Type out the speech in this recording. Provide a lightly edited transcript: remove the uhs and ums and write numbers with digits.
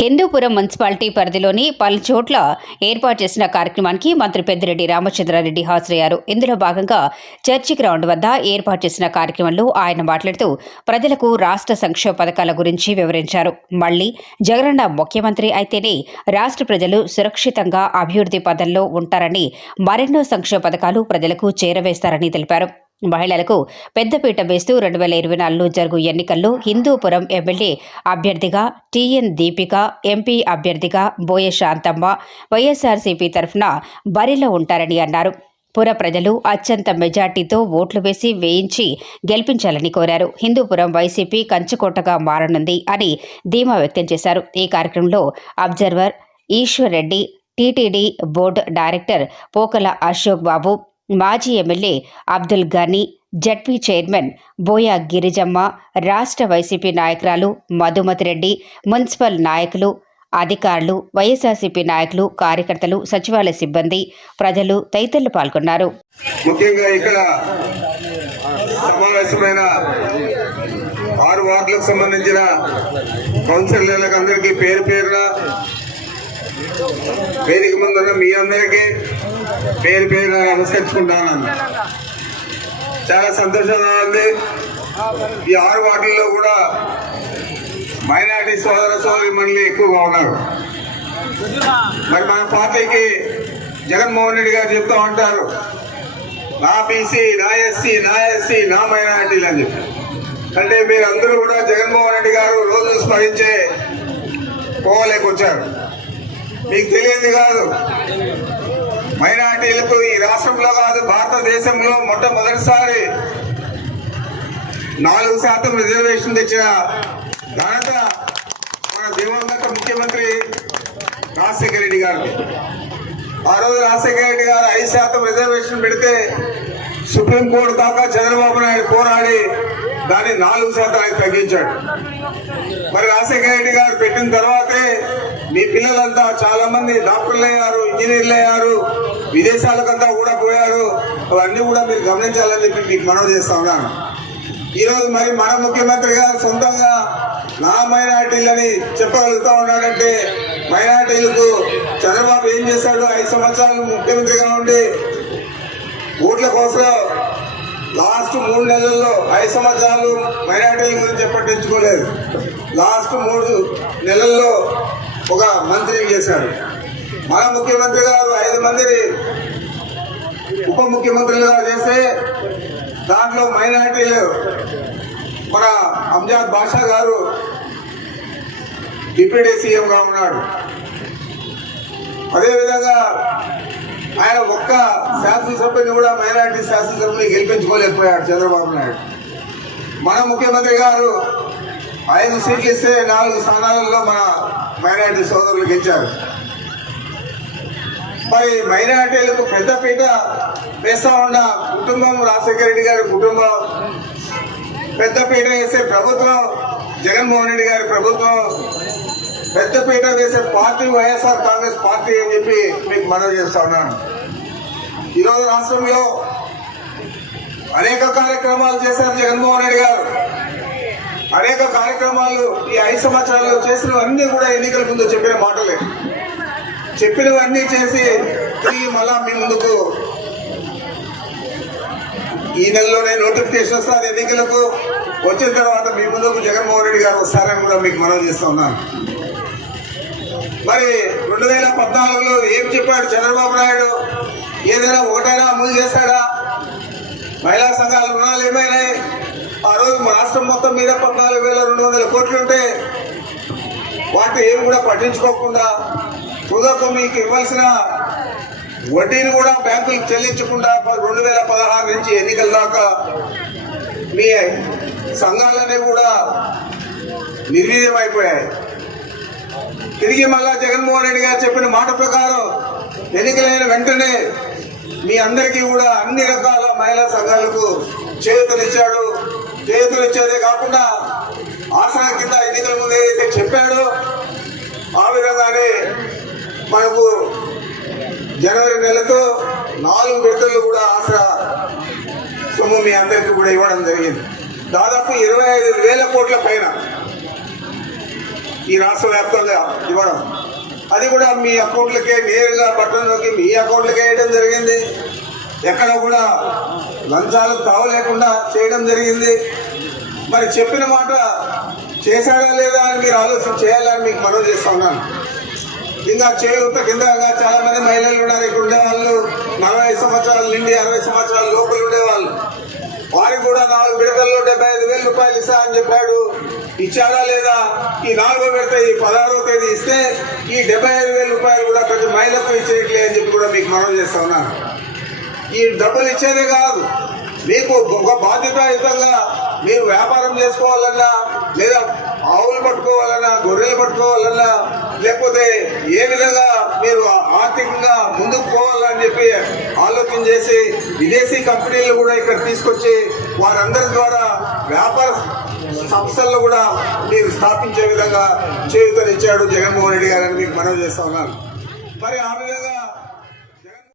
Hindupuram municipality పరిధిలోని పలు చోట్ల ఏర్పాటు చేసిన కార్యక్రమానికి మంత్రి పెద్దిరెడ్డి రామచంద్రారెడ్డి హాజరయ్యారు. ఇందులో భాగంగా చర్చి గ్రౌండ్ వద్ద ఏర్పాటు చేసిన కార్యక్రమంలో ఆయన మాట్లాడుతూ ప్రజలకు రాష్ట్ర సంక్షేమ పథకాల గురించి వివరించారు. మళ్లీ జగనన్న ముఖ్యమంత్రి అయితేనే రాష్ట్ర ప్రజలు సురక్షితంగా అభివృద్ధి పథంలో ఉంటారని, మరెన్నో సంక్షేమ పథకాలు ప్రజలకు చేరవేస్తారని తెలిపారు. మహిళలకు పెద్దపీట వేస్తూ 2024లో జరుగు ఎన్నికల్లో హిందూపురం ఎమ్మెల్యే అభ్యర్థిగా టీఎన్ దీపిక, ఎంపీ అభ్యర్థిగా బోయ శాంతమ్మ వైఎస్ఆర్సీపీ తరఫున బరిలో ఉంటారని అన్నారు. పుర ప్రజలు అత్యంత మెజార్టీతో ఓట్లు వేయించి గెలిపించాలని కోరారు. హిందూపురం వైసీపీ కంచుకోటగా మారనుంది అని ధీమా వ్యక్తం చేశారు. ఈ కార్యక్రమంలో observer Eshwar Reddy, TTD board director Pokala Ashok Babu, మాజీ ఎమ్మెల్యే అబ్దుల్ గనీ, జడ్పీ చైర్మన్ బోయా గిరిజమ్మ, రాష్ట్ర వైసీపీ నాయకురాలు మధుమతిరెడ్డి, మున్సిపల్ నాయకులు, అధికారులు, వైఎస్ఆర్సీపీ నాయకులు, కార్యకర్తలు, సచివాలయ సిబ్బంది, ప్రజలు తదితరులు పాల్గొన్నారు. ముఖ్యంగా ఇక్కడ సమావేశమైన 6 వార్డులకు సంబంధించిన కౌన్సిలర్లకు అందరికీ పేరు పేరున వేదిక ముందున్న మీ అందరికీ పేరు పేరున నమస్కరించుకుంటాను. చాలా సంతోషంగా ఉంది. ఈ 6 వార్డుల్లో కూడా మైనారిటీ సోదరులు ఎక్కువగా ఉన్నారు. మరి మన పార్టీకి జగన్మోహన్ రెడ్డి గారు చెప్తూ ఉంటారు, నా బీసీ, నా ఎస్సీ, నా ఎస్సీ, నా మైనారిటీలు అని చెప్పి. అంటే మీరందరూ కూడా జగన్మోహన్ రెడ్డి గారు రోజు స్మరించే పోలేకొచ్చారు. మీకు తెలియదు కాదు, మైనారిటీలకు ఈ రాష్ట్రంలో కాదు భారతదేశంలో మొట్టమొదటిసారి 4% రిజర్వేషన్ తెచ్చిన ఘనత మన దివంగత ముఖ్యమంత్రి రాజశేఖర రెడ్డి గారు. ఆ రోజు రాజశేఖర రెడ్డి గారు 5% రిజర్వేషన్ పెడితే సుప్రీంకోర్టు దాకా చంద్రబాబు నాయుడు పోరాడి దాన్ని 4% తగ్గించాడు. మరి రాజశేఖర రెడ్డి గారు పెట్టిన తర్వాతే మీ పిల్లలంతా చాలా మంది డాక్టర్లు అయ్యారు, ఇంజనీర్లు అయ్యారు, విదేశాలకంతా కూడా పోయారు. అవన్నీ కూడా మీరు గమనించాలని చెప్పి మీకు మనవి చేస్తా ఉన్నాను. ఈరోజు మరి మన ముఖ్యమంత్రి గారు సొంతంగా నా మైనారిటీలని చెప్పగలుగుతా ఉన్నాడంటే, మైనారిటీలకు చంద్రబాబు ఏం చేశాడు? 5 సంవత్సరాలు ముఖ్యమంత్రిగా ఉండి ఓట్ల కోసం లాస్ట్ 3 నెలల్లో 5 సంవత్సరాలు మైనారిటీల గురించి పట్టించుకోలేదు. లాస్ట్ 3 నెలల్లో ఒక మంత్రిని చేశాడు. మన ముఖ్యమంత్రి గారు 5 మందిని ఉప ముఖ్యమంత్రులుగా చేస్తే దాంట్లో మైనారిటీలు మన అంజాద్ బాషా గారు డిప్యూటీ సీఎంగా ఉన్నాడు. అదేవిధంగా ఆయన ఒక్క శాసనసభ్యుని కూడా మైనారిటీ శాసనసభ్యుని గెలిపించుకోలేకపోయాడు చంద్రబాబు నాయుడు. మన ముఖ్యమంత్రి గారు 5 సీట్లు ఇస్తే 4 స్థానాలలో మన మైనారిటీ సోదరులు గెలిచారు. మరి మైనారిటీలకు పెద్దపీట వేస్తా ఉన్న కుటుంబం రాజశేఖర రెడ్డి గారి కుటుంబం, పెద్దపీట వేసే ప్రభుత్వం జగన్మోహన్ రెడ్డి గారి ప్రభుత్వం, పెద్దపీట వేసే పార్టీ వైఎస్ఆర్ కాంగ్రెస్ పార్టీ అని చెప్పి మీకు మనవి చేస్తా ఉన్నాను. ఈరోజు రాష్ట్రంలో అనేక కార్యక్రమాలు చేశారు జగన్మోహన్ రెడ్డి గారు. అనేక కార్యక్రమాలు ఈ 5 సంవత్సరాల్లో చేసినవన్నీ కూడా ఎన్నికల ముందు చెప్పిన మాటలే. చెప్పినవన్నీ చేసి తిరిగి మళ్ళా మీ ముందుకు ఈ నెలలోనే నోటిఫికేషన్ వస్తారు. ఎన్నికలకు వచ్చిన తర్వాత మీ ముందుకు జగన్మోహన్ రెడ్డి గారు వస్తారని కూడా మీకు మనవి చేస్తా ఉన్నాను. మరి 2014లో ఏం చెప్పాడు చంద్రబాబు నాయుడు? ఏదైనా ఒకటైనా అమలు చేశాడా? మహిళా సంఘాల రుణాలు ఏమైనాయి? ఆ రోజు రాష్ట్రం మొత్తం మీద 14,200 కోట్లు ఉంటే వాటి ఏమి కూడా పట్టించుకోకుండా తుదకు మీకు ఇవ్వాల్సిన వడ్డీని కూడా బ్యాంకులకు చెల్లించకుండా 2016 నుంచి ఎన్నికల దాకా మీ సంఘాలన్నీ కూడా నిర్వీర్యం అయిపోయాయి. తిరిగి మళ్ళా జగన్మోహన్ రెడ్డి గారు చెప్పిన మాట ప్రకారం ఎన్నికలైన వెంటనే మీ అందరికీ కూడా అన్ని రకాల మహిళా సంఘాలకు చేయూతనిచ్చాడు. చేయూతనిచ్చేదే కాకుండా ఆసరా కింద ఎన్నికల ముందు ఏదైతే చెప్పాడో ఆ విధంగానే మనకు జనవరి నెలతో 4 విడతలు కూడా ఆసరా సొమ్ము మీ అందరికీ కూడా ఇవ్వడం జరిగింది. దాదాపు 25,000 కోట్ల పైన ఈ రాష్ట్ర వ్యాప్తంగా ఇవ్వడం, అది కూడా మీ అకౌంట్లకే నేరుగా బట్టన్లోకి మీ అకౌంట్లకే వేయడం జరిగింది. ఎక్కడ కూడా లంచాలు తావు లేకుండా చేయడం జరిగింది. మరి చెప్పిన మాట చేశాడా లేదా అని మీరు ఆలోచన చేయాలని మీకు మనవి చేస్తా ఉన్నాను. ఇంకా చేయూత కింద చాలా మంది మహిళలు ఉన్నారు. ఇక్కడ ఉండేవాళ్ళు 40 సంవత్సరాల నుండి 60 సంవత్సరాల లోపల ఉండేవాళ్ళు. వారికి కూడా 4 విడతల్లో 75,000 రూపాయలు ఇస్తా అని చెప్పాడు. ఇచ్చారా లేదా? ఈ 4వ విడత ఈ 16వ తేదీ ఇస్తే ఈ 75,000 రూపాయలు కూడా ప్రతి మహిళకు ఇచ్చేయట్లే అని చెప్పి కూడా మీకు మనవి చేస్తా ఉన్నాను. ఈ డబ్బులు ఇచ్చేదే కాదు, మీకు ఒక బాధ్యతాయుతంగా మీరు వ్యాపారం చేసుకోవాలన్నా, లేదా ఆవులు పట్టుకోవాలన్నా, గొర్రెలు పట్టుకోవాలన్నా, లేకపోతే ఏ విధంగా మీరు ఆర్థికంగా ముందుకు పోవాలని చెప్పి ఆలోచన చేసి విదేశీ కంపెనీలు కూడా ఇక్కడ తీసుకొచ్చి వారందరి ద్వారా వ్యాపార సంస్థలను కూడా మీరు స్థాపించే విధంగా చేయూతనిచ్చాడు జగన్మోహన్ రెడ్డి గారని మీకు మనవి చేస్తా ఉన్నాను. మరి ఆ విధంగా